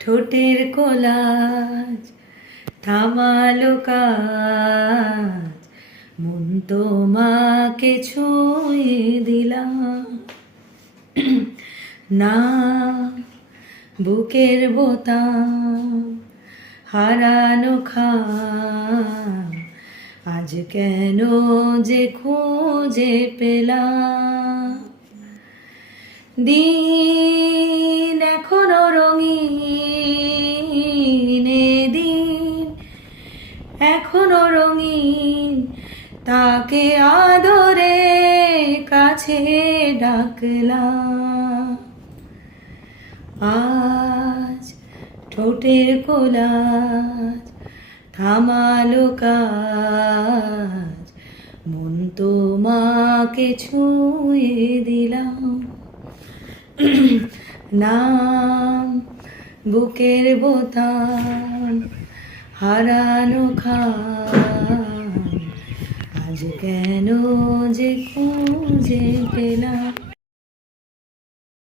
ঠোঁটের কোলাজ থামালো কাজ, মন তোমাকে ছুঁয়ে দিলাম না, বুকের বোতাম হারানো খাম, আজ কেন যে খুঁজে পেলাম। দিন এখনো রঙিন, দিন এখনো রঙিন, তাকে আদরে কাছে ডাকলাম। আজ ঠোঁটের কোলাজ থামালো কাজ, মন তোমাকে ছুঁয়ে দিলাম। নাম বুকের বোতাম হারানো খাম, আজ কেন যে খুঁজে পেলাম।